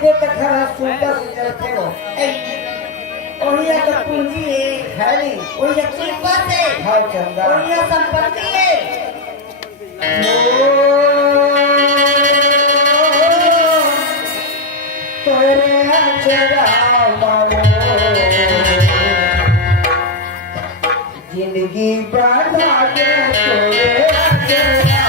दे तक खरा सुंदर सुंदर फेरो ओहिया का पूंजी है नहीं ओहिया की बात है हाय चंदा ओहिया संपत्ति है तोरे अचरा मावो जिंदगी बढ़ा के तोरे अचरा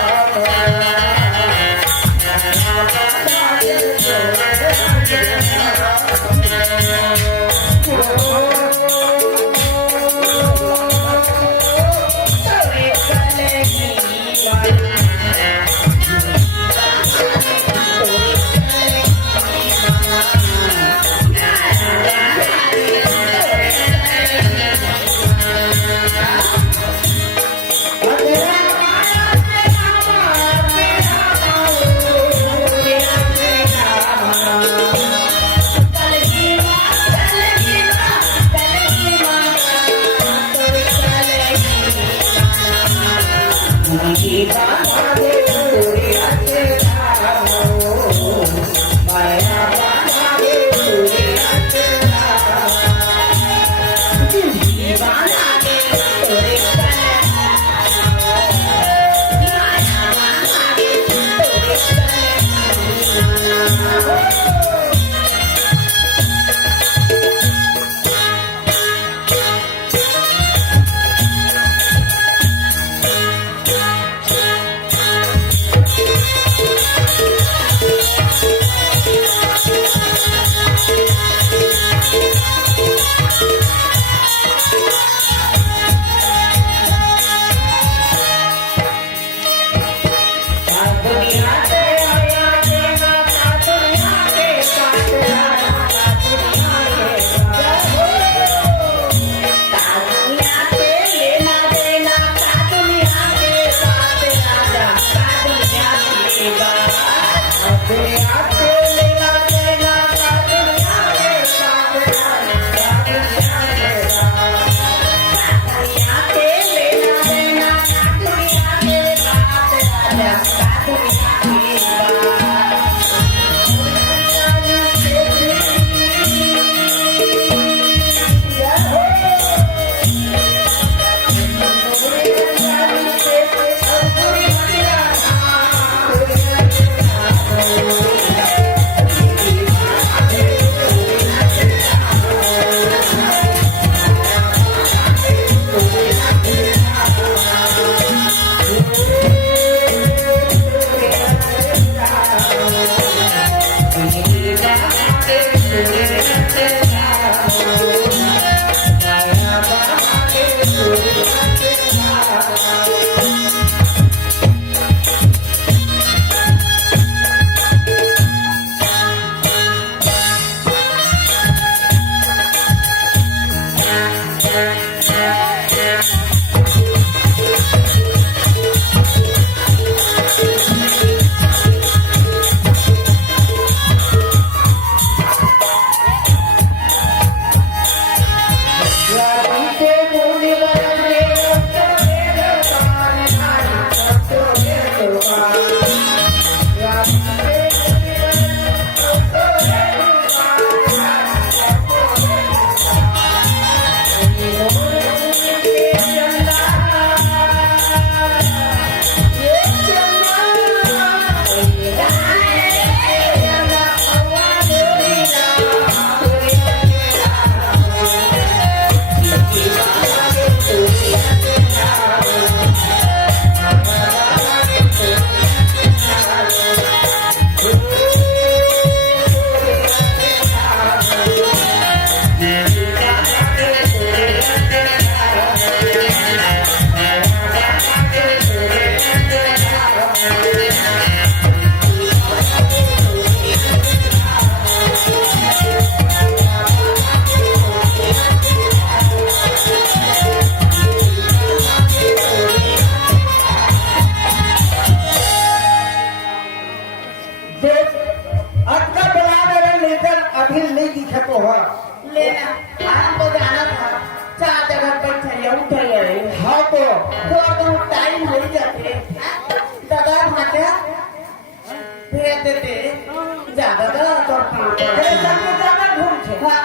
दे देते ज्यादा तो अरे सब ज्यादा घूम छे हां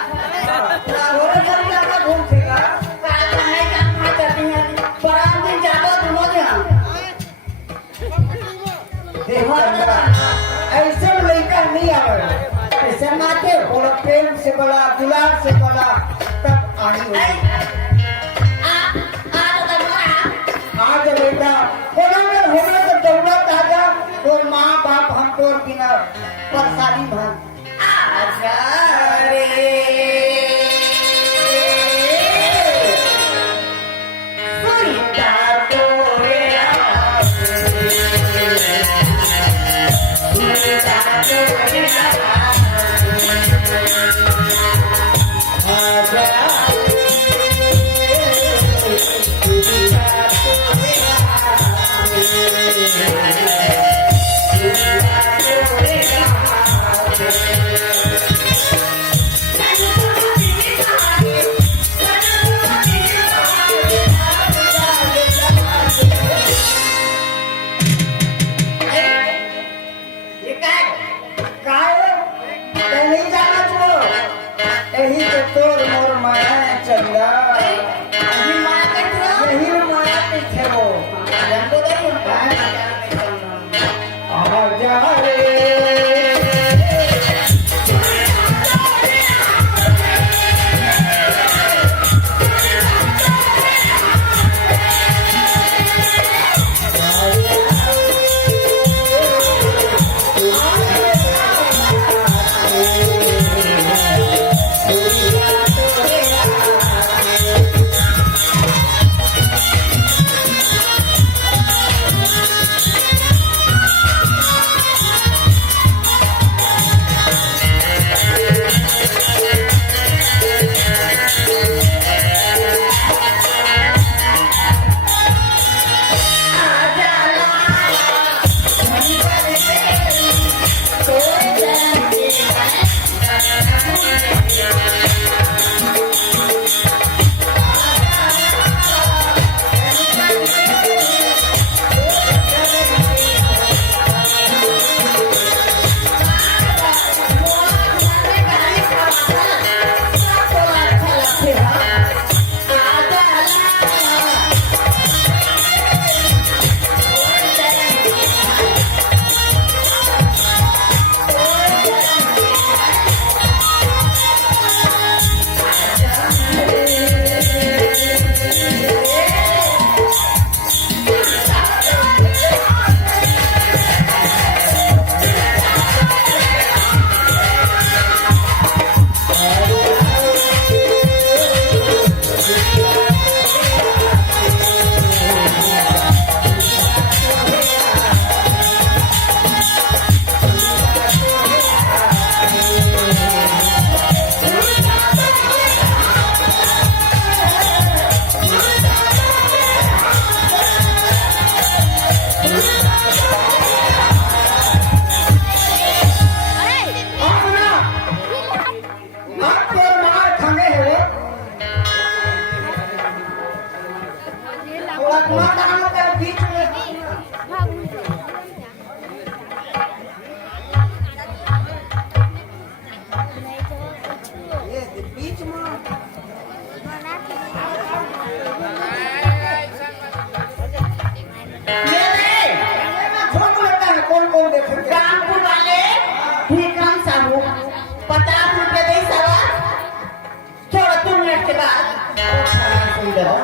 और सब ज्यादा घूम छे का काल नहीं जाना चाहती है पर हम दिन ज्यादा दोनों जहां देखो ऐसे लड़का नहीं आवे ऐसे माथे और प्रेम से बड़ा दुलार से बड़ा तब आनी आज बेटा होने तो दौलत आजा तो माँ बाप हमको बिना परेशानी भर आजा रे सुनीता तोरे सुनीता तोरे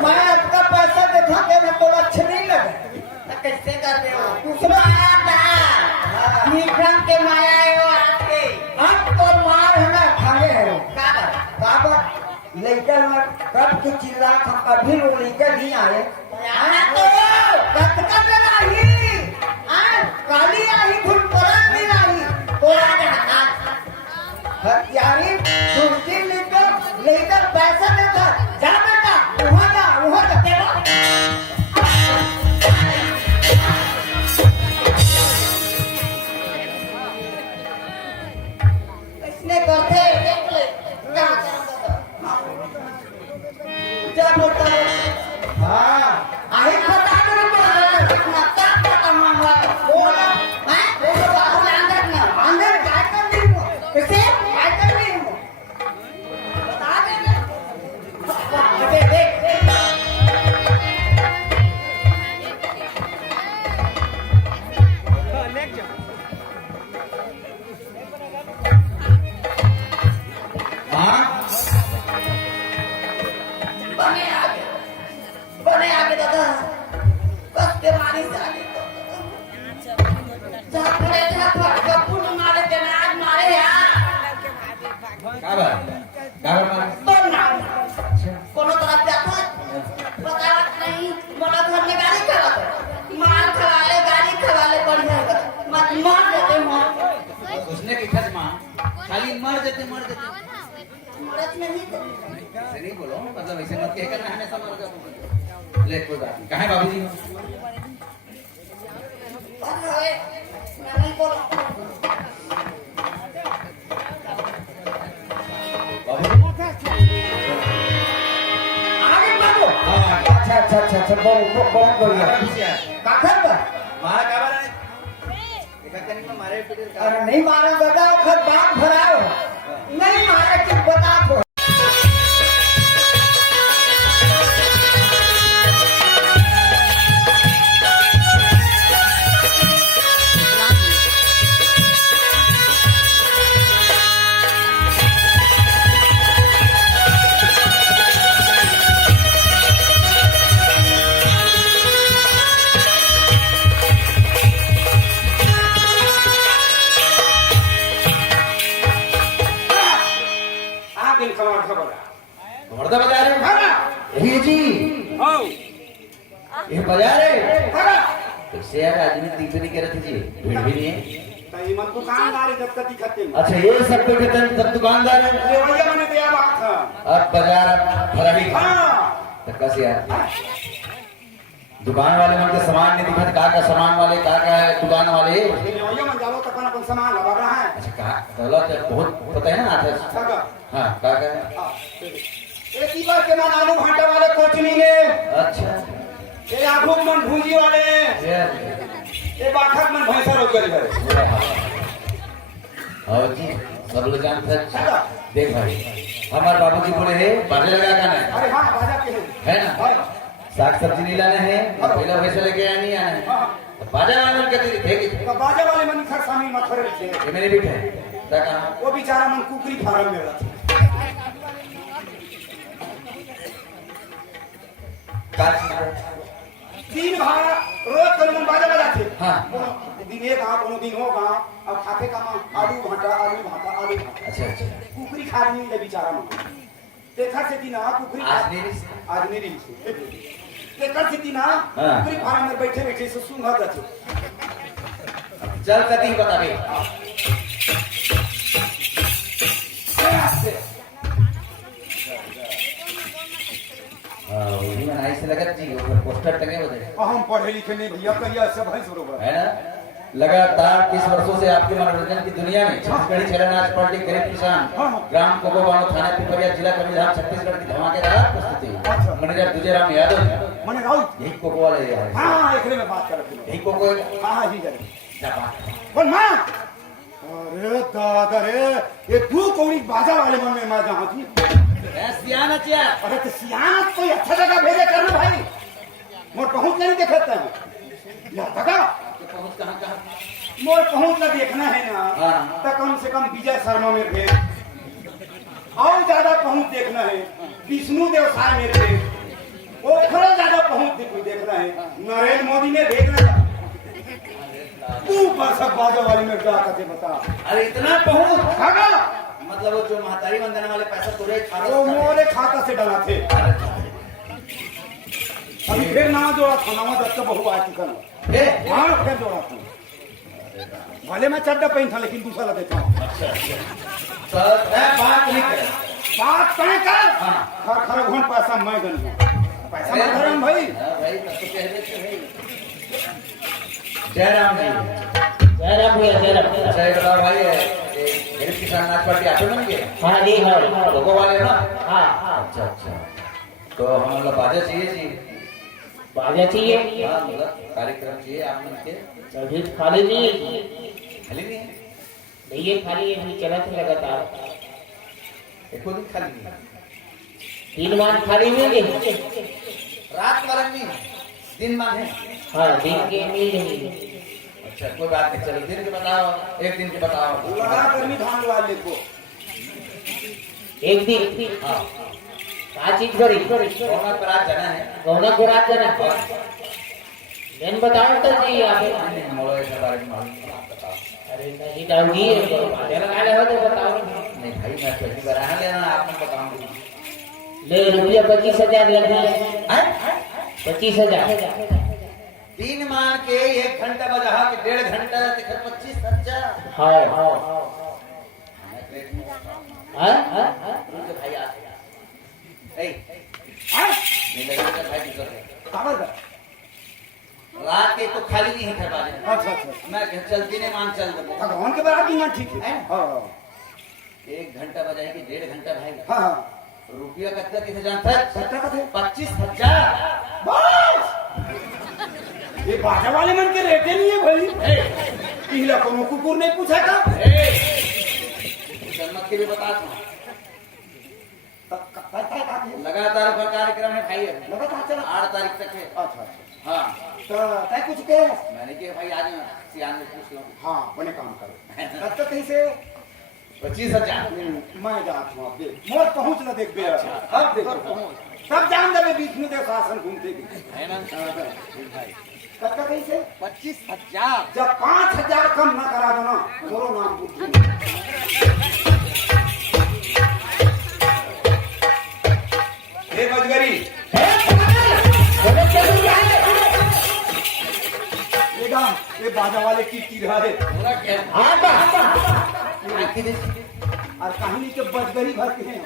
मैं आपका पैसा दिखा के मैं तो अच्छे नहीं लगे कैसे करते हो दूसरा आया था निकम के माया है वो आपके अब तो मार है ना खाने है बाबा लेकर मैं कब की चिल्ला था अभी वो लेकर नहीं आए तो कब कब आई काली आई फुलपुरा नहीं आई तो हत्यारी दूसरी लेकर पैसा देता जा बेटा वहाँ जा इसने करते क्या बोलता है हाँ आई पता नहीं तो कितना क्या पता हुआ बोला हैं वो तो बाहर अंदर में शादी शादी झापड़े झापड़ गपुन मारे देना आज मारे यार का बात मारे तो ना कोनो तरह जाता बतावत नहीं मोला घर में गाड़ी चला मार खवाले गाड़ी खवाले बढ़िया मत मार देते मार उसने की खत मां खाली मर देते मरत नहीं तो ऐसे नहीं बोलो मतलब ऐसे मत कह कर हमेशा मर जाओ ले कोई बात नहीं कहां है बाबूजी अरे नहीं बोलो आगे बाबू अच्छा बहुत बढ़िया काखर पर मारा का बारे देखा कहीं में मारे पीटे का अरे नहीं मारा बताओ खत बात भराओ नहीं मारा कि बताओ वर्धा बाजार है यही जी ये बाजार है इससे यार आदमी तीसरी कह रहे थे जी भीड़ भी नहीं है दुकानदार जब तक दिखते अच्छा ये सब तो कहते हैं सब दुकानदार है भैया मैंने दिया बात था अब बाजार भरा ही तो कैसे यार दुकान वाले मन के सामान नहीं दिखा का सामान वाले का है दुकान वाले भैया मैं जाओ तक अपन सामान लगा रहा है अच्छा कहा दौलत बहुत पता है ना आता हाँ का एक ही बार के मन आलू भाटा वाले कोचनी ने अच्छा ये आलू मन भूंजी वाले ये बाखक मन भैंसा रोजगारी है और जी सब लोग जानते हैं देख भाई हमारे बाबूजी बोले है बाजे लगा का नहीं अरे हाँ बाजा के है ना साग सब्जी नहीं लाना है पहला पैसा लेके आया नहीं आना है बाजा वाले कहते थे कि तो बाजा वाले मन खर शामिल मत करे थे ये मेरे बेटे है वो बेचारा मन कुकरी फार्म में रहता तीन भाग रोज कल मन बाजा बजाते हाँ दिन एक गाँव कोनो दिन हो गाँव अब खाते का मन आलू भाटा अच्छा अच्छा कुकरी खा नहीं है बेचारा मन देखा से दिन कुकरी आज नहीं रही देखा से दिन कुकरी फार्म में बैठे बैठे से सुंघा जाते चल कभी बता बे वही में आई से लगत जी ऊपर पोस्टर टंगे होते हम पढ़े लिखे नहीं भैया कहिया सब है बरोबर है ना लगातार 30 वर्षों से आपके मनोरंजन की दुनिया में छत्तीसगढ़ी छलनाच पार्टी गरीब किसान ग्राम कोकोबानो थाना पिपरिया जिला कबीरधाम छत्तीसगढ़ की धमाकेदार प्रस्तुति मैनेजर दुजेराम यादव मने राउत यही कोको वाले यार हां एकरे में बात करत यही कोको हां जी जरे क्या बात बोल मां अरे दादा रे ये तू कौनी बाजा वाले मन में मां जहां थी सियाना चिया अरे तो सियाना कोई अच्छा जगह भेजे करना भाई मोर पहुंच नहीं देखता है या तका पहुंच कहां मोर पहुंच ना देखना है ना तो कम से कम विजय शर्मा में भेज और ज्यादा पहुंच देखना है विष्णु देव साय में भेज और थोड़ा ज्यादा पहुंच देखना है नरेंद्र मोदी ने भेजना है तू बस बाजा वाली में क्या करते बता अरे इतना पहुंच खागा मतलब वो जो महतारी वंदना वाले पैसा तुरे खा वो मोरे खाता से डला थे अभी फिर ना जोड़ा था नवा दस का बहु आ चुका ना हाँ फिर जोड़ा था भले मैं चड्डा पहन था लेकिन दूसरा देता हूँ बात नहीं करे बात कहें कर खर घुन पैसा मैं गन पैसा मैं धरम भाई भाई तो कह देते भाई जयराम जी जयराम भैया जयराम जय बड़ा भाई है गरीब किसान नाच पार्टी आपको बन गए हाँ जी हाँ लोगों वाले ना हाँ अच्छा अच्छा तो हम लोग बाजा चाहिए जी बाजा चाहिए हाँ मतलब कार्यक्रम चाहिए आप मन के अभी खाली नहीं खाली नहीं है भैया खाली है अभी चला थे लगातार एक दिन खाली नहीं है 3 मान खाली नहीं है रात वाला नहीं है दिन मान है हाँ दिन के मिल रही अच्छा कोई बात नहीं चलो दिन के बताओ एक दिन के बताओ लड़ा गर्मी धान वाले को एक दिन हाँ क्या चीज करी कौन पर आज जाना है गौना को रात जाना इन बताओ तो जी आप मोड़ो ऐसा बारे में मालूम नहीं, आप बताओ। अरे नहीं दाऊ जी बाजा लगा ले हो तो बताओ नहीं भाई मैं पहली बार आया लेना आपने बताऊंगी। ले रुपया 25,000 लगा 25,000 तीन मान के 1 घंटा बजा के 1.5 घंटा 25,000। हाँ हाँ भाई आ नहीं लगेगा भाई दूसरा खबर कर। रात के तो खाली नहीं है बाजे। अच्छा अच्छा मैं घर चलती नहीं मान चल दो भगवान के बारे में ठीक है। हाँ 1 घंटा बजाएगी 1.5 घंटा भाई। हाँ हाँ रुपया कितना किसे जानता है? कितना का थे? 25,000। बस ये बाजा वाले मन के रेटे नहीं है भाई। पहला कोनो कुकुर नहीं पूछा था। जन्मत के भी बता दूं लगातार का कार्यक्रम है भाई। लगातार चला 8 तारीख तक है। अच्छा अच्छा हाँ तो तय कुछ के मैंने कहा भाई आज सियान में पूछ लो। हाँ बने काम करो तब तक कैसे 25,000। मैं जात हूँ अब देख मोर पहुँच न देख बे अब देखो तब जान दे विष्णु देव शासन घूमते भी है ना तब तक कैसे 25,000। जब 5,000 कम न करा दो ना मोरो नाम बुद्धू। हे बजगरी ये बाजा वाले की रहा है पूरा क्या और कहानी के बजगरी भर के हैं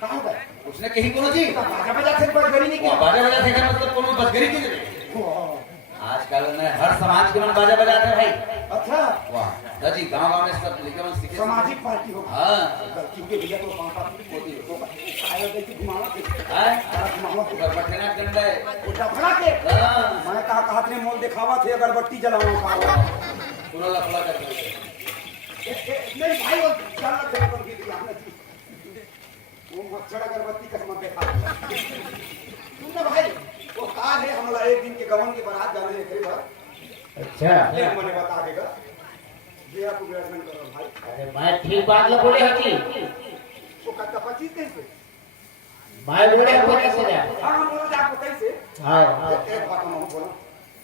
कहाँ गए उसने कही कोनो जी बाजा बजा के बजगरी नहीं किया बाजा बजा थे मतलब कोनो बसगरी की जगह। आजकल ने हर समाज के मन बाजा बजाते हैं भाई। अच्छा वाह जी गांव गांव में सब लिखे मन सीखे सामाजिक पार्टी हो हाँ क्योंकि भैया तो पापा होती है तो आया गई घुमावा के हाँ घुमावा के ऊपर बटना गंदा है उठा फड़ा के हाँ मैं कहा कहा तेरे मोल दिखावा थे अगरबत्ती जलावा का पूरा लफड़ा कर दे। नहीं भाई वो चल तेरे को भी दिया हमने वो मच्छर अगरबत्ती का मत देखा तू ना भाई वो कार है हमला एक दिन के गवन की बारात जाने है करीब अच्छा ले मैंने बता देगा ये आपको ग्रेजुएट करो भाई अरे मैं ठीक बात ल बोले हकी वो कत्ता 25 कैसे मैं बोले 25,000 हाँ हम बोलो आपको कैसे हाँ हाँ एक बात हम बोलो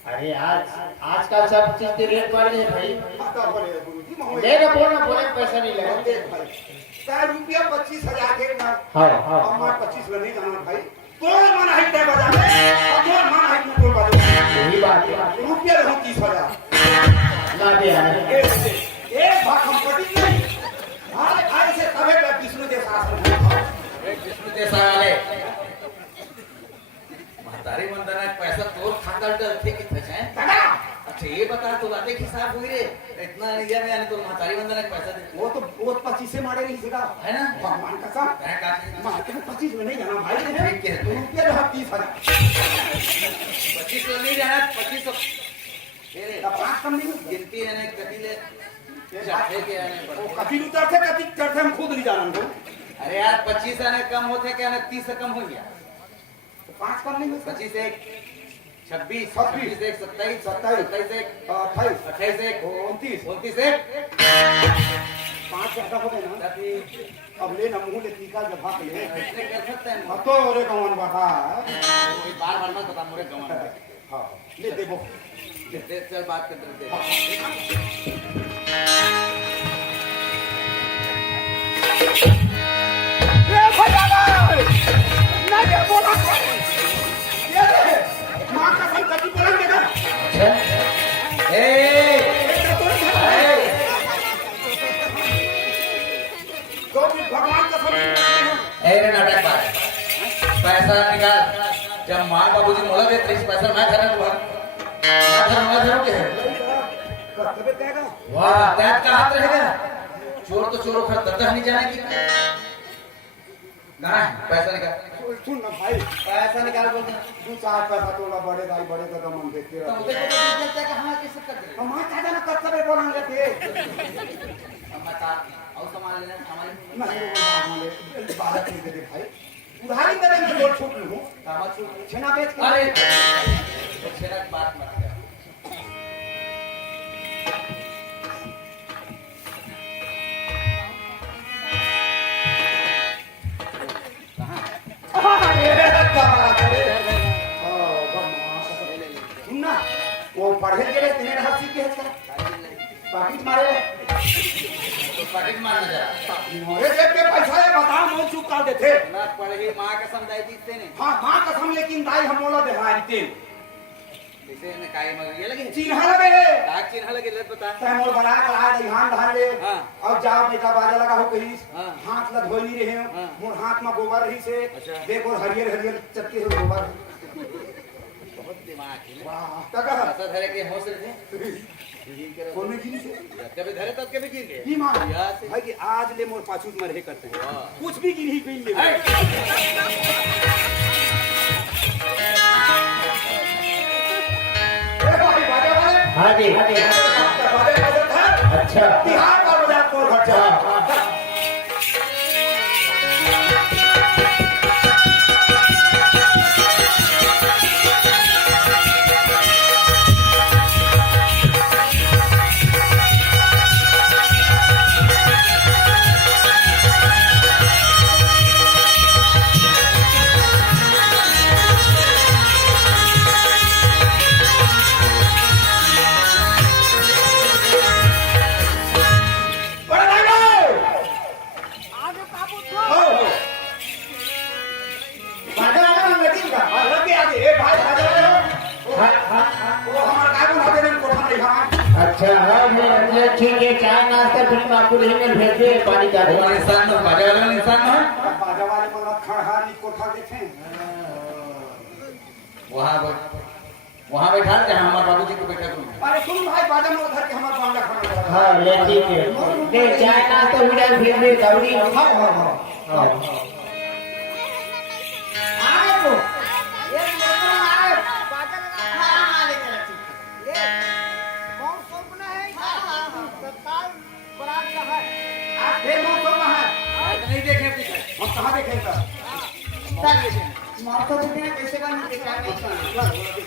अरे आजकल सब चीज के रेट बढ़ गए भाई। आता बोले गुरुजी महोदय ले ना बोले पैसा नहीं लगा देख भाई 4 रुपया 25,000 के ना हाँ हाँ हमार 25 में नहीं जाना भाई तो मन है ते बजा और जो मन है तू बोल बजा यही बात है रुपया रहो 30,000 ना दे यार एक भाग हम पटी नहीं हां खाए से तबे का विष्णु देव शासन विष्णु देसाई वाले महतारी मंदना पैसा तोर खाता डरते कि थे अच्छा ये बता तो बातें हिसाब हुई रे इतना इंडिया में आने तो महतारी मंदना पैसा दे वो 25 से मारे नहीं सीधा है ना भगवान कसम मैं काफी मार के 25 में नहीं जाना भाई ठीक है। रुपया रहो 30,000 25 तो नहीं जाना 25 तो तेरे तब 5 कम नहीं गिनती है ना कभी ले चाहे के आने पर वो कभी उतरते कभी चढ़ते हम खुद नहीं जाना हमको अरे यार 25 आने कम होते क्या ना 30 से कम हो गया 5 कम नहीं हो 25 एक 26 26, 26 एक 27 27, 27 एक 28 28 एक 29 29 एक 5 ज्यादा हो गए ना अब ले ना मुंह ले टीका जब भाग ले ऐसे कर सकते हैं तो रे कौन बाबा बार बार मत बता मोरे गवान हां ले देखो दे चल बात करते हैं ये भैया ना ये बोला ये मां का संकट बोला देखा तो भी भगवान का संकट ए रे नाटक बात पैसा निकाल जब मां बाबूजी मोला दे 30 पैसा मैं करना हुआ मैं धरो के कर्तव्य देगा वाह दैट का हाथ रहेगा चोर तो चोरों का दर्द नहीं जाने की ना पैसा निकाल सुन ना भाई पैसा निकाल बोलते 2-4 पैसा तोड़ा बड़े भाई बड़े का मन देखते तो रहो उसे तो लगता है कि हां कैसे कर दे हम चाचा ना कर्तव्य बोलेंगे थे हम बता और सामान लेना सामान नहीं वो मांगे बात नहीं दे भाई उधारी दे मैं लोट छूट लूं सामान छूट छेना बेच के अरे तो छेना की बात मत कर पढ़े के लिए इतने हंसी के है पाकिट मारे पॉकेट मारना जरा मोरे जेब के पैसा है बता मोल चुप कर देते ना पढ़े मां कसम दाई दीते ने हां मां कसम लेकिन दाई हम मोला देहाइते जैसे ने काय मग ये लगे चिन्ह लगे रे का चिन्ह लगे ले बता तै मोल बना कर ध्यान धान ले हां अब जाओ बेटा बाजा लगा हो कहीं हाँ। हाथ ला धोई नहीं रहे हो हाँ। मोर हाथ में गोबर रही से अच्छा। देखो हरियर हरियर चक्के हो गोबर बहुत दिमाग है वाह तका ऐसा धरे के होश रहे कोने की से कभी धरे तब कभी गिर गए की मां याद से भाई कि आज ले मोर पाछूत में रहे करते हैं वाह। कुछ भी गिरही कहीं ले हाँ जी अच्छा बिहार का बाजार को खर्चा अच्छा हाँ ठीक है चाय नाश्ता फिर आपको में भेज दे पानी का वो इंसान में बाजा वाला इंसान में बाजा वाले वाला खड़हानी कोठा देखे वहाँ बैठा जहाँ हमारे बाबूजी को बैठा करूँ अरे सुन भाई बाजा में उधर के हमारा बांग्ला खाना हाँ ले ठीक है दे चाय नाश्ता हो जाए भेज दे गौरी हाँ नहीं देखे पीछे हम कहाँ देखें मौका देते कैसे का नहीं देखा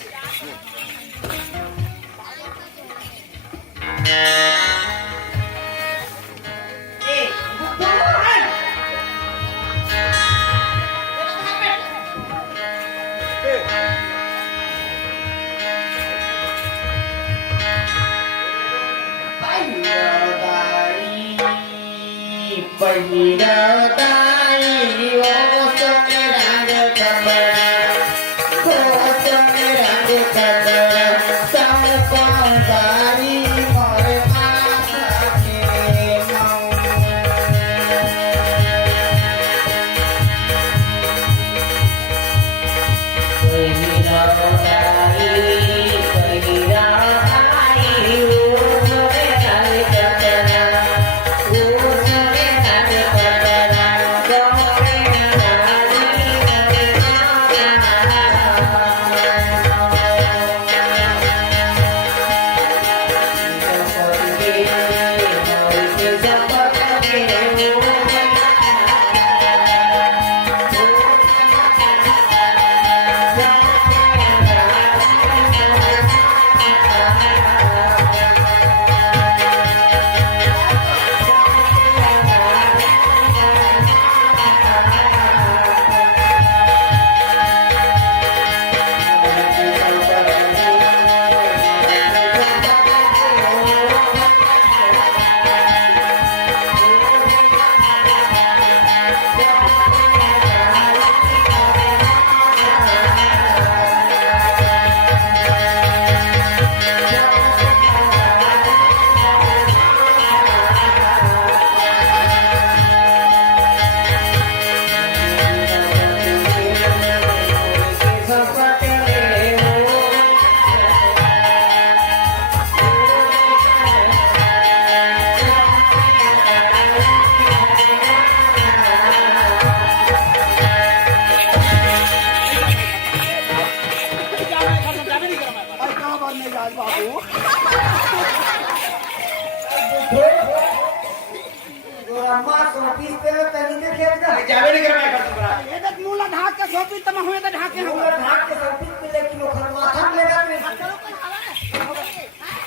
जावे नहीं कर मैं कर दूंगा ये देख मूला ढाक के सोपी तम हुए तो ढाके हम ढाक के सब किलो किलो खरमाथा लेगा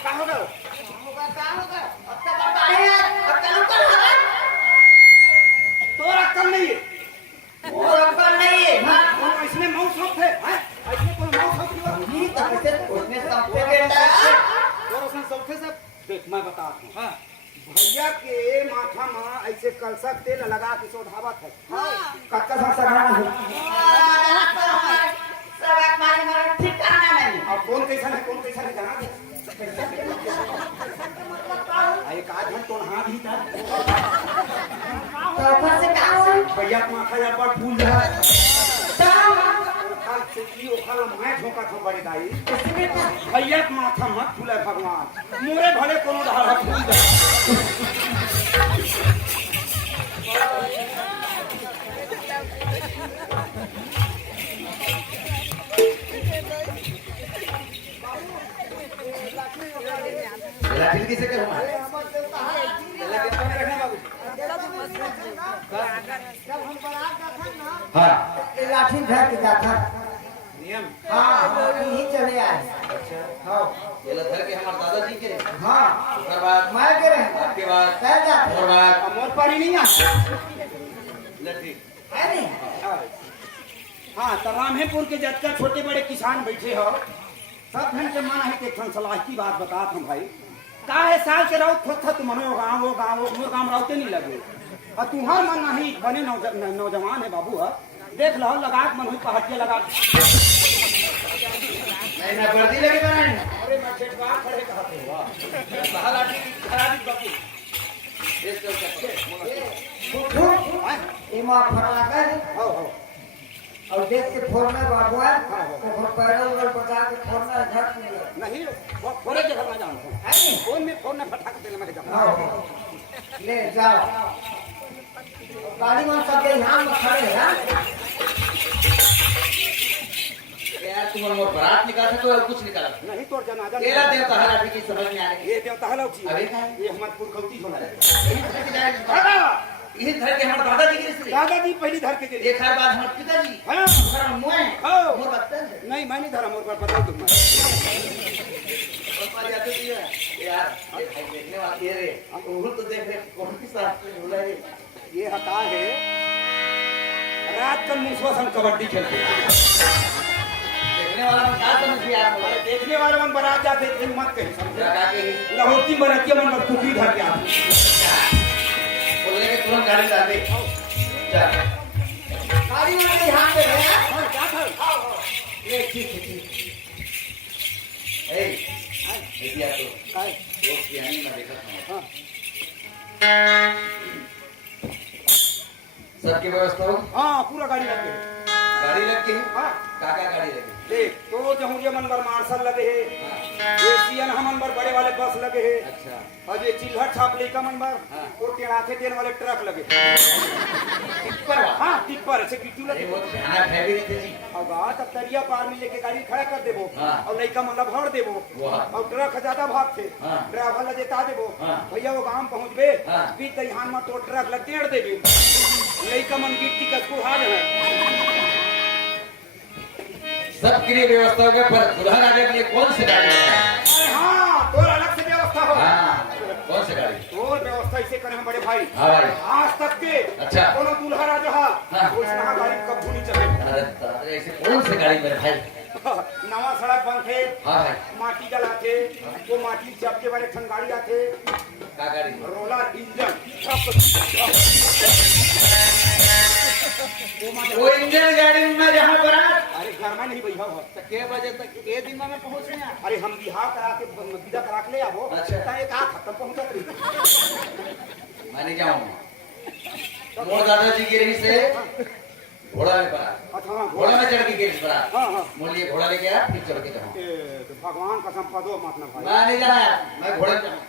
का होगा तोर अक्कल नहीं है और अक्कल नहीं है इसमें मौत सब है ऐसे कोई मौत सब नहीं ये तो उसने सब पे बेटा मैं बताता हूँ हाँ भैया के माथा में ऐसे कलसा तेल लगा के सोधावत है कच्चा सा सगाना है अब कौन कैसा है जाना दे एक आदमी तो हाथ ही था भैया के माथा या पर फूल है मैं झोंका था बड़े दाई भैया के माथा मत फूले भगवान मोरे भले कोनो धारा फूल जाए लाठी किसे करूँ हाँ लाठी धर के जाता नियम हाँ यही चले आए हाँ ये लधर के हमारे दादाजी के हाँ उसके बाद मैं के रहे आपके बाद कह जाते और बाद मोर पारी नहीं आ लठी है नहीं हाँ तो रामहेपुर के जितना छोटे बड़े किसान बैठे हो सब धन के मन है कि एक सलाह की बात बता तुम भाई का है साल के रहो थोड़ा तुम मनो गाँव मोर गाँव रहते नहीं लगे और तुम्हार मन नहीं बने नौजवान है बाबू है देख लो लगा मन हुई पहाड़िया लगा नहीं ना वर्दी लगे बनाए अरे मैं छेटवा खड़े कहते हुआ लाठी खराबी बाबू इमा फरला कर हो और देख के फोड़ना बाबुआ तो पैरों और बचा के फोड़ना घर में नहीं वो फोड़े जगह में जानता हूँ फोन में फोन में फटाक देने में जाऊँ ले जाओ गाड़ी में सब यहाँ में खड़े हैं यार तुम और बारात निकाल सकते हो और कुछ निकाला नहीं तो जनाजा तेरा देवता है लाठी की समझ में आ रही ये देवता है लौकी अभी का है? ये हमारे पुरखौती होना है ये धर के हमारे दादाजी के रिश्ते दादाजी पहली धर के एक हर बात हमारे पिताजी हाँ दूसरा मुए हाँ। मोर बत्तन है नहीं मैं नहीं धरा मोर पर पता तुम और पर जाते भी है यार ये भाई देखने वाली है रे वो तो देख रहे कौन सी साथ में बोला रे ये हटा है रात कल मुसवा संग कबड्डी खेलते देखने वाला में क्या समझ भी यार अरे देखने वाले मन बारात जाते थे मत कहीं समझे लगा के लहोटी बरातिया मन पर कुकी धर के आते बोलने के तुरंत गाड़ी डाल दे चल गाड़ी में यहाँ पे है और क्या था ये ठीक है ए दिया तो काय दोस्त की हनी में देखा था हां सबकी व्यवस्था हो हां पूरा गाड़ी लग गई गाड़ी लग गई हां काका गाड़ी लगी देख तो जमुरिया मन पर मार्शल लगे है ये सीएन हम पर बड़े वाले बस लगे है अच्छा और ये चिल्हट छाप लेका मन पर हाँ। और टेढ़ाथे तेल वाले ट्रक लगे टिप्पर हाँ टिप्पर ऐसे गिट्टू अरे लगे वो तो भयानक है भी नहीं थे जी और बात अब तरिया पार में लेके गाड़ी खड़ा कर देबो हाँ। और लइका मतलब भर देबो वाह। और ट्रक ज्यादा भाग थे हाँ। ड्राइवर ला देता देबो हाँ। भैया वो गांव पहुंचबे हाँ। भी तैहान में तो ट्रक ला टेढ़ देबे लइका मन गिट्टी का कुहाड़ है सबके लिए व्यवस्था होगा पर दुल्हन आने के लिए कौन सी गाड़ी है अरे हाँ तो अलग से व्यवस्था हो हाँ कौन सी गाड़ी तो व्यवस्था इसे करे हैं बड़े भाई हाँ भाई आज तक के अच्छा। कोनो दूल्हा राजा हाँ। उसका गाड़ी कब नहीं चले अरे तारे ऐसे कौन सी गाड़ी मेरे भाई नवा सड़क बनते हाँ भाई माटी जलाते वो माटी चपके वाले ठन गाड़ी आते का गाड़ी रोलर इंजन वो इंजन गाड़ी में जहाँ पर अरे घर में नहीं बैठा हो तो के बजे तक के दिन में पहुँच रहे हैं अरे हम बिहार करा के विदा करा के ले आवो अच्छा। तो एक आख खत्म पहुंचा रही मैं नहीं जाऊँगा मोर दादाजी की रही से घोड़ा में पड़ा अच्छा हाँ घोड़ा में चढ़ के गिर पड़ा हाँ हाँ बोलिए घोड़ा लेके आया फिर चढ़ के जाऊँ ए, तो भगवान कसम पदो मत ना भाई मैं नहीं जाना यार मैं घोड़े पे जाऊँ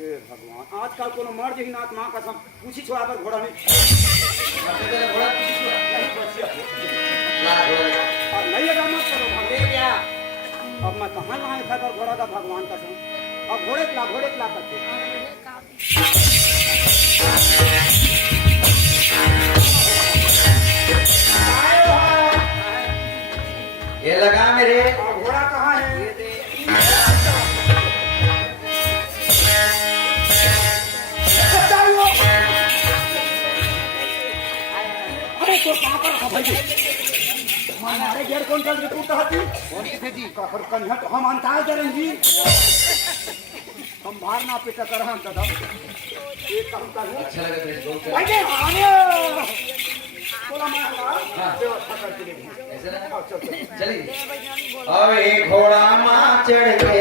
ए भगवान आजकल कोनो मर्द ही नाथ मां कसम पूछी छोड़ा पर घोड़ा नहीं सबसे पहले घोड़ा पीछे छुआ। नहीं बचिया ला घोड़ा ले। और नहीं लगा मत करो भागे क्या अब मैं कहाँ लाए था कर घोड़ा का भगवान कसम अब घोड़े ला करते ये लगा मेरे और घोड़ा कहाँ है अरे तो कहाँ पर रखा भाई हमारे 1.5 क्विंटल रिपोर्ट हती कौन किसे जी कफर कन्हट हम अंताल करें जी हम बाहर ना पे टकर हम दादा एक काम करूं अच्छा लगा तो बहुत भाई चल के आने बोला मैं हाँ। व्यवस्था करके दे ऐसा ना आओ चल चल चलिए अब एक घोड़ा माँ चढ़ के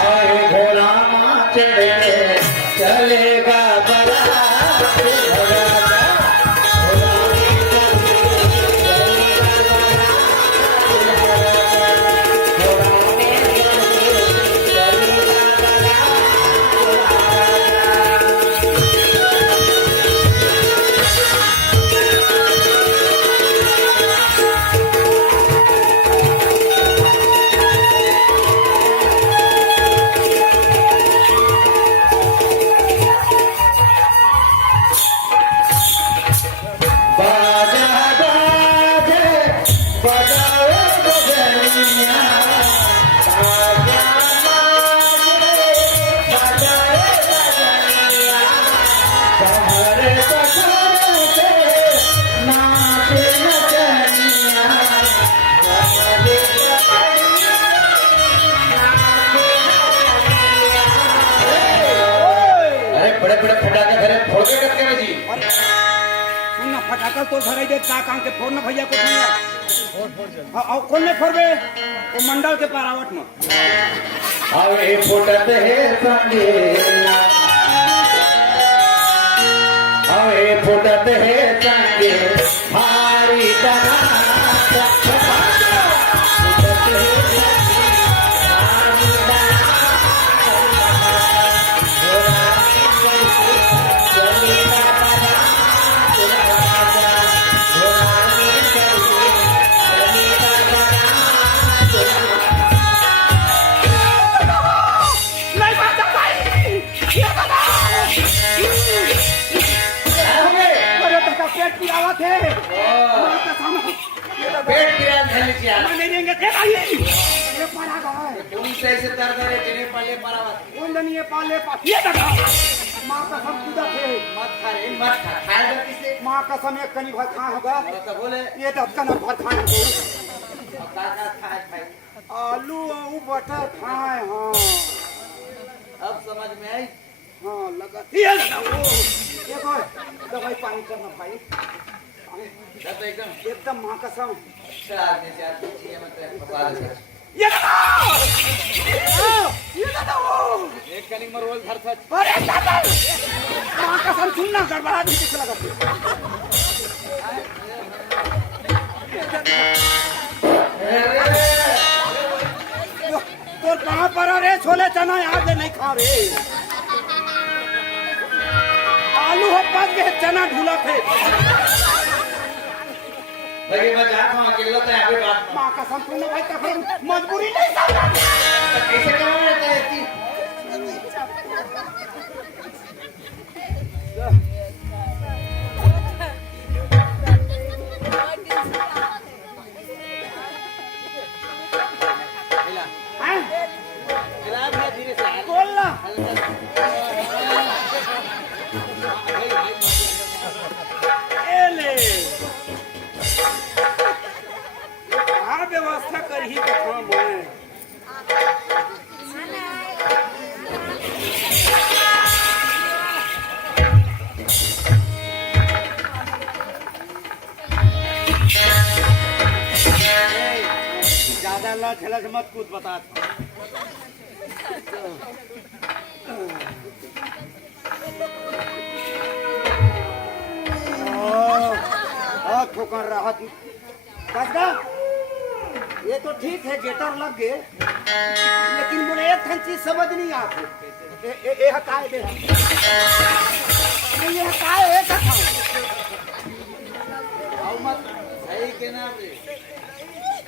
आए घोड़ा माँ चढ़ के चलेगा बड़ा फटाका तो धराई दे का काम के फोड़ना भैया को नहीं आओ कौन ने फोड़बे वो मंडल के पारावट में अवे फुटत है संगे अवे फुटत है संगे भारी तना पेट की आवाज है पेट पिया नहीं यार नहीं देंगे थे भाई ये पाला का है तुम कैसे दर्द है तेरे पाले परावत कौन नहीं पाले ये तका मां कसम खुदा थे मत खा रे मत खा खाएगा किसे मां कसम एक कनी भात खा होगा तो बोले ये तो कना भात खाए हो अब का खाए भाई आलू और बटर खाए हां अब समझ में आई हां लगा ये देखो दवाई पानी करना भाई सब एकदम एकदम मां कसम चार में चार चाहिए मतलब फसा दे ये दादा एक कलिंग मरवल धर था अरे दादा मां कसम सुनना गड़बड़ा दी किस लगा तो कहां पर रे छोले चना आज नहीं खा रे आलू हो पक के चना ढूला थे लगे मैं जा रहा हूं अकेला तो यहां पे बात मां कसम सुनना भाई तो फिर मजबूरी नहीं था कैसे काम रहता है इतनी बोलना व्यवस्था कर ही काम है ज्यादा लाच झलक मत कूद बता ठोकर रहा कसदा ये तो ठीक है गेटर लग गए लेकिन मुझे एक चीज समझ नहीं आती ये हटाए दे ये हटाए एक हटाओ आओ मत सही के नाम रे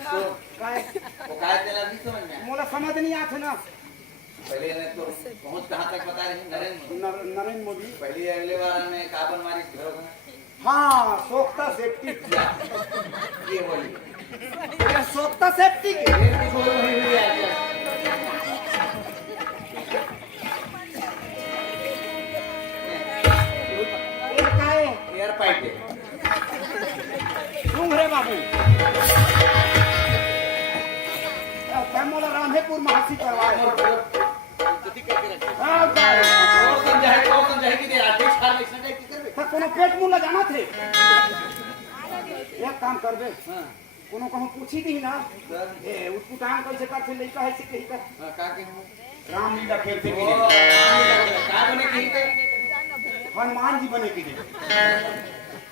तो काय वो काय तेरा नहीं समझ में मुझे समझ नहीं आते ना पहले ने तो पहुंच कहां तक बता रही नरेंद्र मोदी पहले अगले बार ने कार्बन मारी घरों का हाँ सोखता सेफ्टी ये बोली ये सोखता सेफ्टी के ये भी बोल रही हुई है ये काय एयर पाइप ढूंढ रे बाबू है मोला रामेपुर महसी करवाए और समझाए कि दे आदेश हाल ऐसा नहीं करबे तो कोनो पेट मुंह न जाना थे एक काम करबे हां कोनो कहूं पूछी दी ना ए उठपुटान कैसे कर से लइका है से कही कर का के रामलीला खेलते ओ की का बने की के हनुमान जी बने की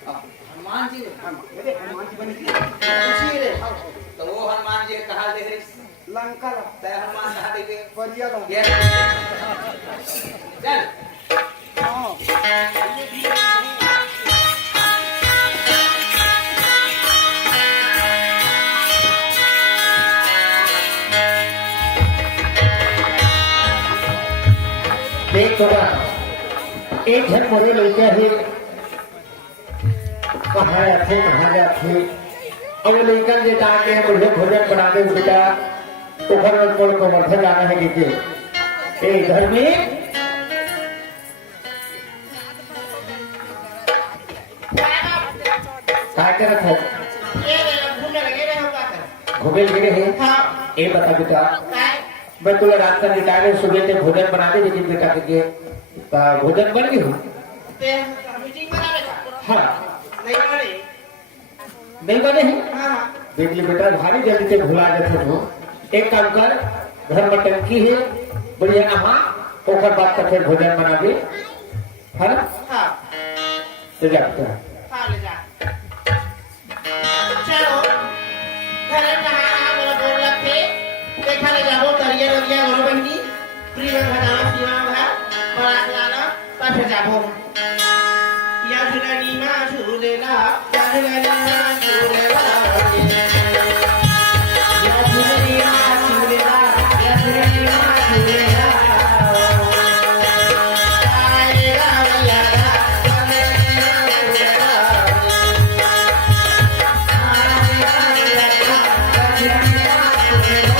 हनुमान जी अरे हनुमान जी बने की पूछिए रे तो वो हनुमान जी कहा दे रे लंका तय हनुमान कहा दे के परिया लो ये चल हां देख थोड़ा एक झन मोरे लड़का है कहाँ थे कहाँ जाते और वो लड़का जे जाके मुझे भोजन बनाने को बेटा ऊपर ऊपर को मध्य जाना है कि ए घर में क्या करत है घूमे लगे हैं हाँ ये बता बेटा मैं तुला रात का निकाले सुबह से भोजन बना दे लेकिन बेटा के भोजन बन गई हाँ नहीं बने हैं देख ली बेटा भारी जल्दी से भुला जाते हो एक काम कर घर में टंकी है बढ़िया नहा ओकर बाद का फिर भोजन बना दे है ना ले जाते हैं देखाले जाबो तरिया नदिया गोरबंदी प्रिय भदाम सीमा भा पराक लाना पाछे जाबो या झुलानी मा झुलेला या झुलानी मा झुलेला या झुलानी मा झुलेला या झुलानी मा झुलेला आएगा वल्लादा झुलानी मा झुलेला आएगा वल्लादा झुलानी मा झुलेला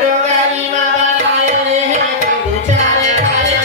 डोंगरी में बनाए रे तीन चार खाए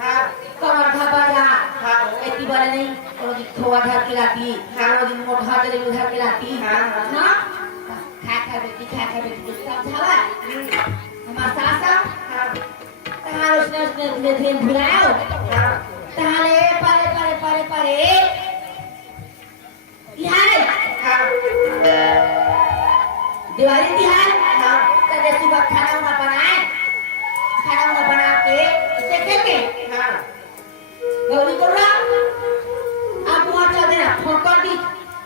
हाँ कमर घबा जा हाँ एती बारे नहीं और दिन खोआ धर के लाती और दिन मोटा जले उधर के लाती हाँ, हाँ। हां खा बेटी समझावा हमार सासा हाँ तहार उसने ध्यान भुलाओ हाँ तहारे परे तिहार हाँ दिवाली तिहार हाँ तब सुबह खाना बना के देखेंगे हाँ गौरी को आप वहाँ चल देना फोन कर दी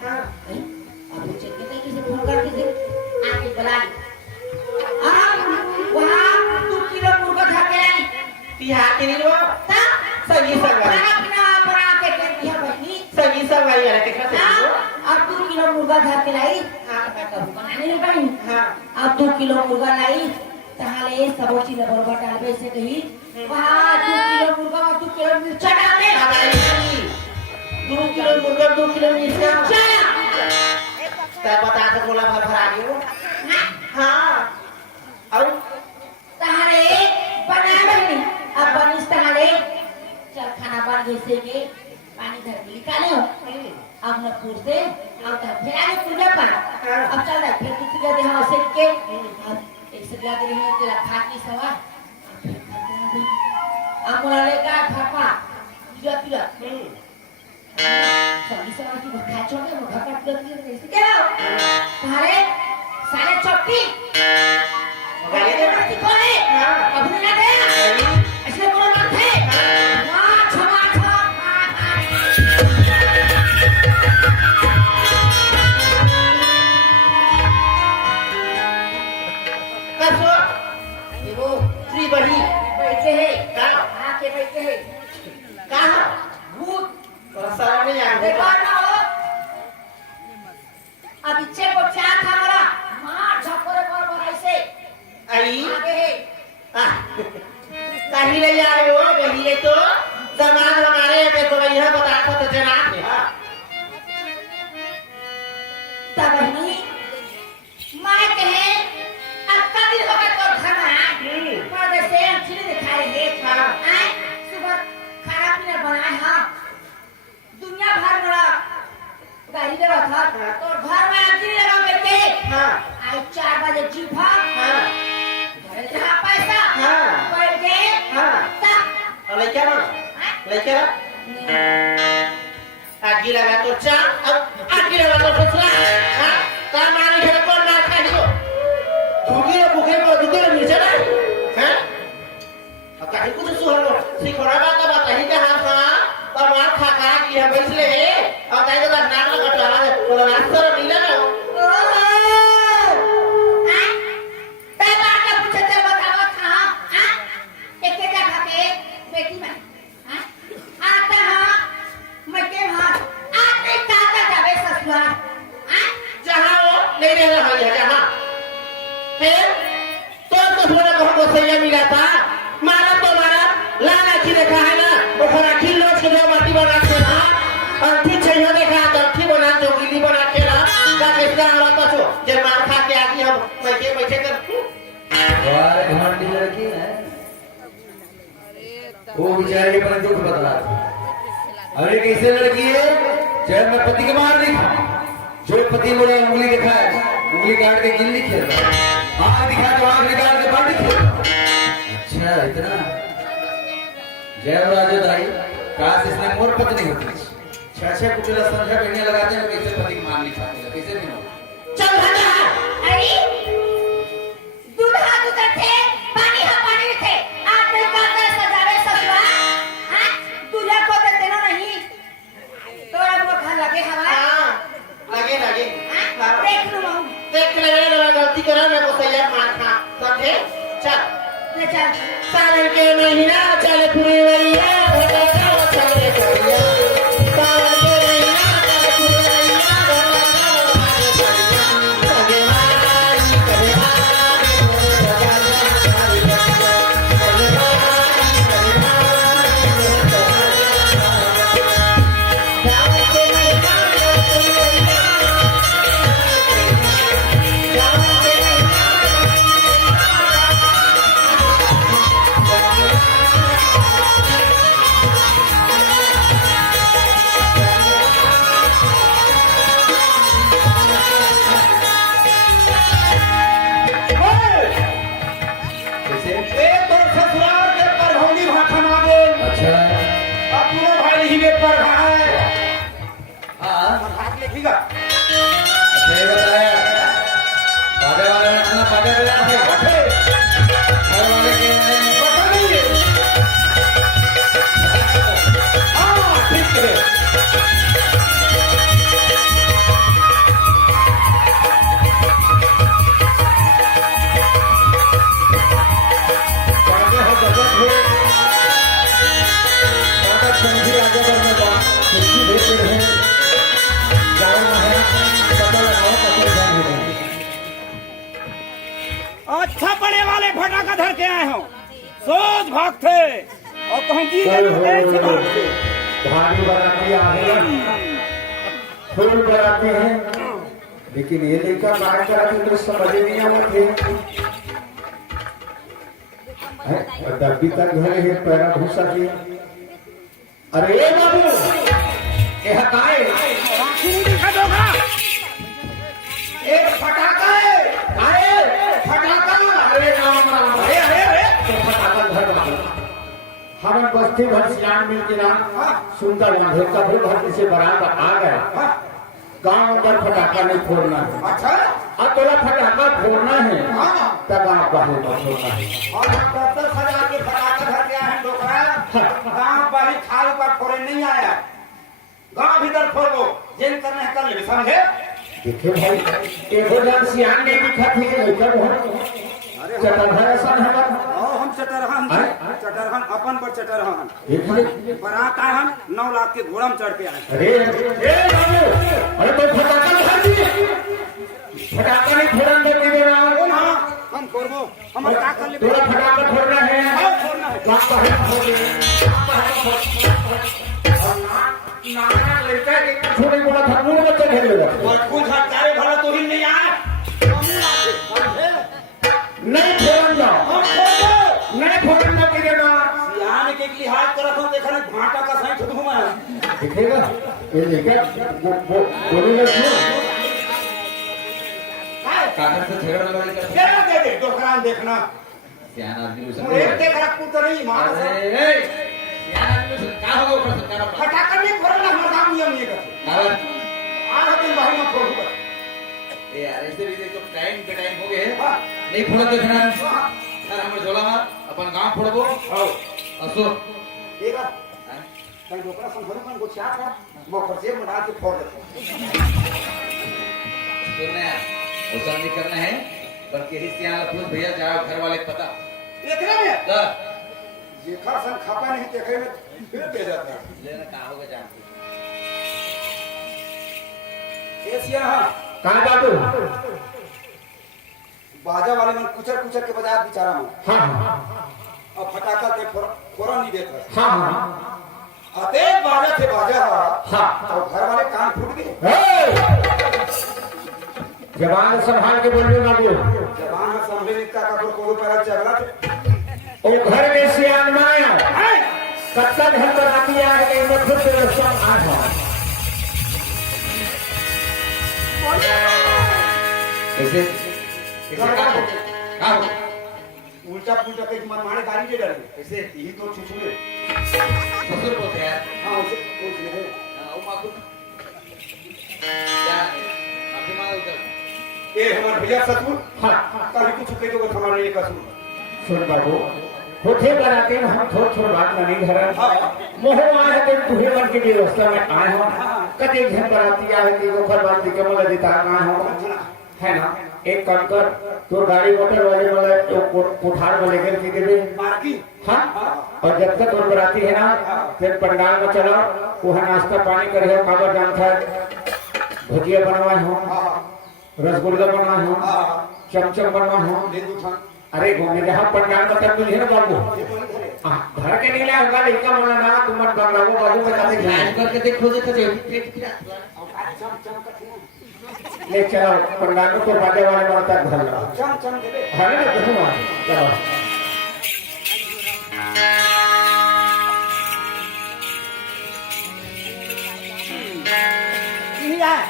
हाँ अब वो चल के किसी फोन कर दी आके बुला ली वहाँ 2 किलो मुर्गा धर के लाई तिहार के दिन वो ता सही सवाई खाना पीना बना के दिया बहनी सही सवाई वाला देखा थे अब 2 किलो मुर्गा धर के लाई हाँ बनाने नहीं पाई हाँ अब 2 किलो मुर्गा लाई तहाले सब चीज बरोबर डालबे से कही वहाँ 2 किलो मुर्गा और 2 किलो मिर्चा डाले 2 किलो मुर्गा 2 किलो मिर्चा चला तब बता के बोला भरा दियो हाँ और तहारे बना बनी अब बनिस तहारे चल खाना बन जैसे के पानी धर के निकाले हो अब न पूछते अब तक फिर आगे पूजा पर अब चल रहा फिर दूसरी जगह हम से के अब एक से लग रही है तेरा खाती सवा अब बोले का खापा पूजा सभी सवा की खा छोड़े वो घर का पूजा कैसे क्या तहारे सारे चौकी गाली दे मत कोने अब ना दे ऐसे बोलो मत है वाह छमा कसो ये वो श्री बड़ी बैठे हैं कहाँ आके बैठे हैं कहाँ भूत थोड़ा सारा नहीं आ देखो ना हो अब इच्छे को क्या था हमारा मार झपरे पर ऐसे आई आगे है कहीं नहीं आ रहे हो वही है तो सामान हमारे पे तो यह बता तो जनाब है हाँ तब नहीं माँ कहे अक्का दिन होगा तो खाना पर जैसे हम चिड़ी दिखाए हैं हाँ। आए सुबह खाना पीना बनाए हाँ दुनिया भर बड़ा गाड़ी ले रहा था हाँ। तो घर में अंजलि लगा करके हाँ आई 4 बजे जीभा हाँ घर जहाँ पैसा हाँ। बैठ गए हाँ। तब और लेकर लेकर आगे लगा तो चा अब आगे लगा तो फसला हाँ काम आने के कौन मार खा दियो भूखे भूखे को दुखे मिर्चा ना हैं अब कहीं कुछ सुनो सिखोड़ा बात कहीं का हाथ हाँ और मार खा खा की है बैठले और कहीं तो नाम लगा तो आला बोला नाश्ता नहीं लगा जहाँ वो नहीं रह रहा है जहाँ फिर तो थोड़ा बहुत को सही मिला था मारा तो मारा लाला की देखा है ना वो खरा की लोग के जो माटी बना के ना और ठीक है ये देखा तो ठीक बना जो गिली बना के ना का कितना आला तो जो जब मार खा के आती हम बैठे कर और घमंडी लड़की है वो बेचारे पर दुख बता अरे कैसे लड़की है जब मैं पति के मार दी जो पति बोला उंगली दिखाए उंगली काट के गिल्ली खेल आँख दिखा तो आँख निकाल के बाटी खेल अच्छा इतना जय राजो दाई काश इसने मोर पत्नी होती छह कुटिला संख्या बिड़ने लगाते हैं कैसे पति की मान नहीं खाते कैसे नहीं हो चल भागा अरे दूध हाथ उधर थे पानी हाँ पानी थे आप नहीं कहते सजावे ससुरा हाँ दूल्हा को तो देना नहीं तो अब वो घर लगे हवा हाँ लगे लगे हाँ देख लूँ मैं देख ले मैं गलती करा मैं को सही मार खा समझे चल ले चल सावन के महीना चल फुलवरिया भोला चल चलिया सावन के महीना चल फुलवरिया भोला चल मारी करे ठीक है अच्छा ये बताया बाजा वाले ने अपना बाजा बजा के घर वाले के पता नहीं है हाँ ठीक है बाजा है जगत है बाजा संधि आगे बढ़ने का खुशी देते रहे जाओ है पता लगाओ पता जान हो गए अच्छा पड़े वाले फटाका धर के आए हो सोच भागते और कहूँ की भारी बराती आ रहे फूल बराती हैं लेकिन ये लेकर बाहर करा तो समझ ही नहीं आवा थे अभी तक घर है पैरा भूसा की अरे ए बाबू ये हटाए दिखा दोगा एक फटाका है अरे फटाका अरे राम राम अरे अरे अरे तो फटाका घर वाला हम बस्ती भर सियान मिल के नाम सुंदर लम्हे कभी भर से बराबर आ गया गांव अंदर फटाका नहीं फोड़ना है अच्छा अब तोला फटाका फोड़ना है हाँ तब आप बाहर मत होता है और डॉक्टर सजा के फटाका धर के आए हैं डोकरा गांव बाहर खाल पर फोड़े नहीं आया गांव भीतर फोड़ लो जिन करने है कर ले समझे देखिए भाई एक हजार सियान ने भी खाती है लेकर बहुत चटरभर सन है हम चटरहन अरे? चटरहन अपन पर चटरहन देखिए बारात आए हम 9 लाख के घोड़ा में चढ़ के आए अरे ए बाबू अरे तो फटाका धर दिए फटाका नहीं फोड़ने देना कौन हाँ हम फोड़बो हम का कर ले तोरा फटाका फोड़ना है हाँ, फोड़ना है बाप बाहर नाना लड़का एक छोटे बड़ा था मुंह में चढ़ लेगा और कुछ हटारे भरा तो ही नहीं आया समझे नहीं फोड़ना हम फोड़ो नहीं फोड़ना के देना सियान के लिहाज करत हूं देखा ना भाटा का साइड छुटू मैं दिखेगा ये देखा वो बोलेगा क्यों कागज से छेड़ने वाली कर क्या दे दे डोकरान देखना सियान आदमी उसे मुझे देख रहा कूद नहीं मार अरे ए सियान आदमी उसे क्या होगा ऊपर से क्या होगा फटाका नहीं फोड़ना हमारा काम नियम नहीं करते कारण आज दिन बाहर में फोड़ूंगा ए यार ऐसे भी देखो टाइम पे टाइम हो गए हाँ। नहीं फोड़ देखना यार हमर झोला मार अपन गांव फोड़बो आओ असो ठीक है कहीं डोकरा संभरो कहीं कुछ क्या कर वो खर्चे में डाल के फोड़ देते सुनना यार वो सब नहीं करना है बल्कि हिस्सियां पूछ भैया जाओ घर वाले को पता देखने में ला देखा सन खापा नहीं देखे में फिर दे जाता है लेना कहाँ होगा जानते एशिया हाँ कहाँ बाबू बाजा वाले मन कुचर कुचर के बजाय बेचारा मन हाँ हाँ और फटाका के फोरन नहीं देता हाँ हाँ आते बाजा थे बाजा हाँ तो घर वाले कान फूट गए जवान संभाल के बोलिए बाबू जवान है समझे नहीं का को कोलो पैरा चगला थे ओ घर में सियान माया कच्चा घर पर आती आ गई मैं खुद से रास्ता आ था ऐसे ऐसे कहाँ हो उल्टा पुल्टा के मन मारे गाड़ी दे डाले ऐसे यही तो छुछुए ससुर बोलते हैं यार हाँ उसे कुछ नहीं वो माकू क्या माफी मांगो उधर ये हमारे भैया ससुर हाँ कभी कुछ कह दो हमारे ये कसूर सुन बाबू होठे बनाते हैं हम थोड़ा थोड़ा बात में नहीं धरा मोह आए तो तुहे मन की व्यवस्था में आए हो कते घर बनाती आए कि गोखर बात के मला देता आए हो है ना एक काम कर तो गाड़ी मोटर वाले वाला कोठार में लेकर के दे दे मार्की हाँ और जब तक वो बराती है ना फिर पंडाल में चलो वहाँ नाश्ता पानी करे हो काबर जान था भुजिया बनवाए हो रसगुल्ला बनवाए हो चमचम बनवाए हो लेंदू खान अरे घूमने जहाँ पंडाल में तब मिले ना बाबू घर के नहीं लाया होगा लड़का बोला ना तुम मत बन रहा बाबू में जाते ध्यान करके देखो देखो पेट फिरा ले चलो पंडाल में तो बाजे वाले वाला तक घर लगा चम चम देवे है ना देखो वहाँ चलो नहीं आए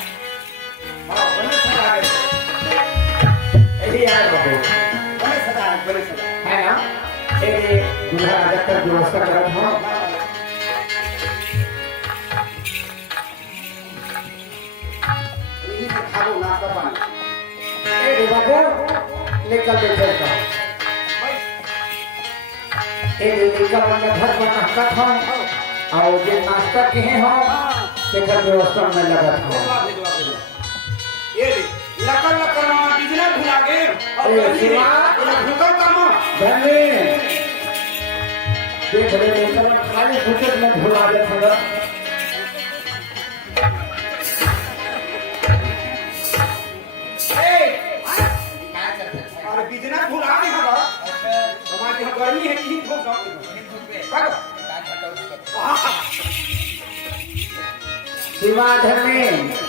हाँ बने सदा यही यार बाबू बने सदा है ना एक दूल्हा राजा का व्यवस्था करा था ए बाबू लेकर बैठे का एक लेकर मन घर पर नाश्ता खाओ और जे नाश्ता कहे हो तेकर व्यवस्था में लगा था ये लकर लकर मामा बिजनेस भुला गए और ए शिवा भूखल काम धन्य देख रहे लेकर खाली भूखे में भुला दे थोड़ा और बिजनेस भुला गए हो हमारे यहाँ गर्मी है कि भूख शिवा धन्य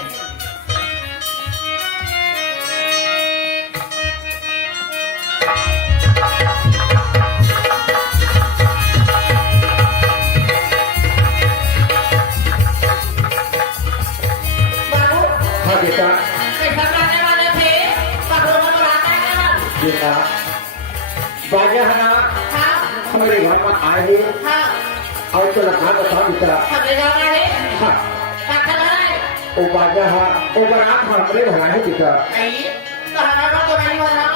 हाँ बेटा कैसा गाने वाले थे कपड़ों में बुलाता है ना बेटा बाजा है ना हाँ हमारे घर में आए हैं हाँ और तो लखा बता बेटा हमें गाना है हाँ काका गाना है ओ बाजा है ओ बरात हमारे घर है बेटा नहीं तो हमारा तो नहीं बना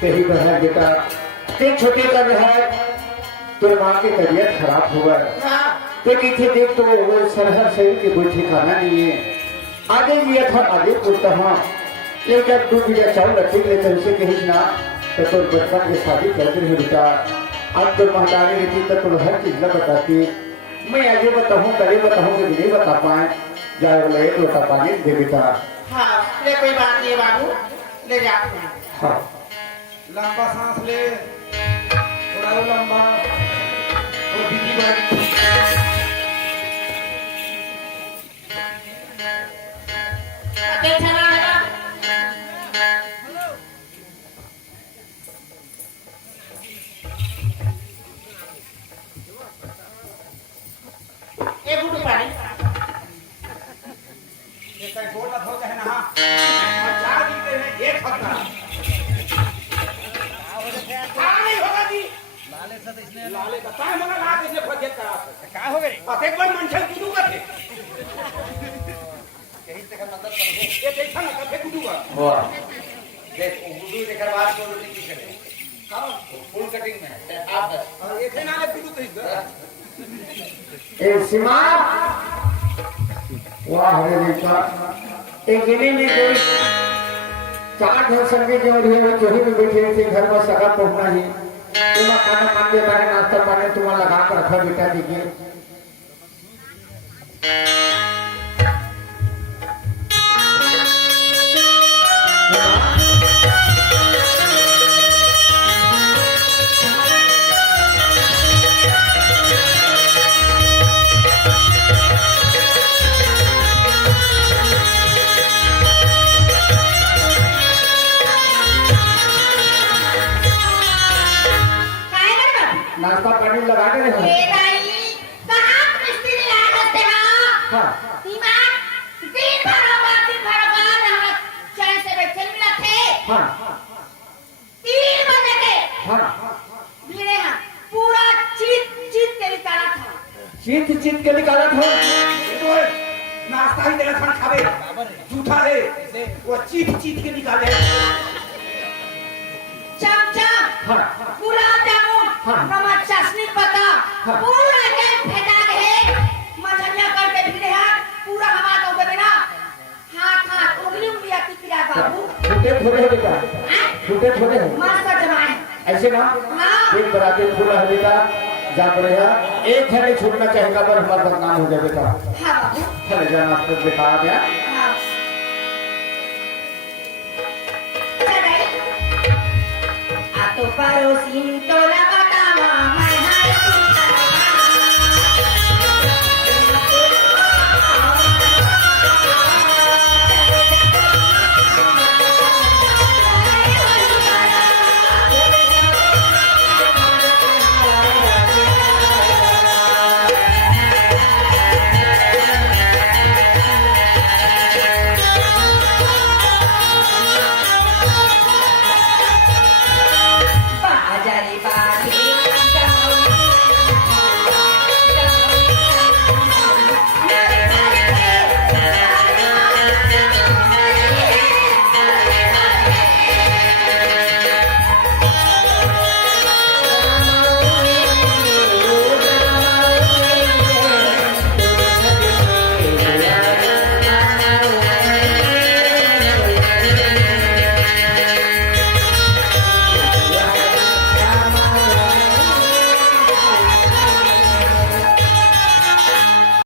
कहीं बहन बेटा ते छोटे कर रहा है तेरे माँ की तबीयत खराब हुआ है हाँ ते किथे देख तो वो सरहद शरीर के कोई ठिकाना नहीं है आगे लिया था आगे पूछता हाँ लेकिन तू बीजा चावल रखे लेते उसे कहीं ना तो तुम बचपन की शादी करते रहे बेटा अब तो महतारी रहती तो तुम हर चीज न बताती मैं आगे बताऊँ कभी बताऊँ कि नहीं बता पाए जाए बोले एक बता पाए दे बेटा हाँ ले कोई बात नहीं बाबू ले जाते हैं हाँ लंबा सांस ले थोड़ा और लंबा और बीजी बारी कैसा गाना है एक गुड पानी ये कहीं गोल ना हो कहे ना हाँ और चार गिनते हैं एक हफ्ता नहीं होगा जी लाले का काय मगा ला के फजेत करा काय हो गए अब एक बार मनछन कुदू करते कहीं से मतलब ये देखा ना कब कुदूगा वाह देख उर्दू देखकर बात को रोटी की करे हां फुल कटिंग में आप बस और ये थे ना ले कुदू तो ए सीमा वाह रे बेटा एक गिने में कोई चार घर संगे जो रहे हैं चोरी में बैठे थे घर में सगा पहुंचना ही तुम्हारा खाना मान देता है नाश्ता पानी तुम्हारा लगा कर रखा बेटा देखिए नाश्ता पानी लगा के रखो ये नहीं कहाँ मिस्त्री लाया करते हो हाँ दिमाग दिन भर हम चैन से बैठे मिला थे हाँ 3 बजे के हाँ भिड़े हैं पूरा चीत चीत के निकाला था चीत चीत के निकाला था ये तो नाश्ता ही तेरा खाना खावे झूठा है वो चीट चीट के निकाले चमचम हाँ गुलाब जामुन हाँ। नमक चाशनी पता हाँ। पूरा गैस फेंका है मजलिया करके भिड़े हैं पूरा हमारा तो बिना हाथ उंगली आती पिला बाबू छूटे थोड़े हो बेटा छूटे थोड़े हो मस्त जमाए ऐसे ना हाँ। एक बराती फूला है बेटा जा पड़ेगा एक है नहीं छूटना चाहेगा पर हमारा बदनाम हो जाए बेटा हाँ बाबू चले जाना आपको बेटा आ गया हाँ चले आ तो पड़ोसी तो लगा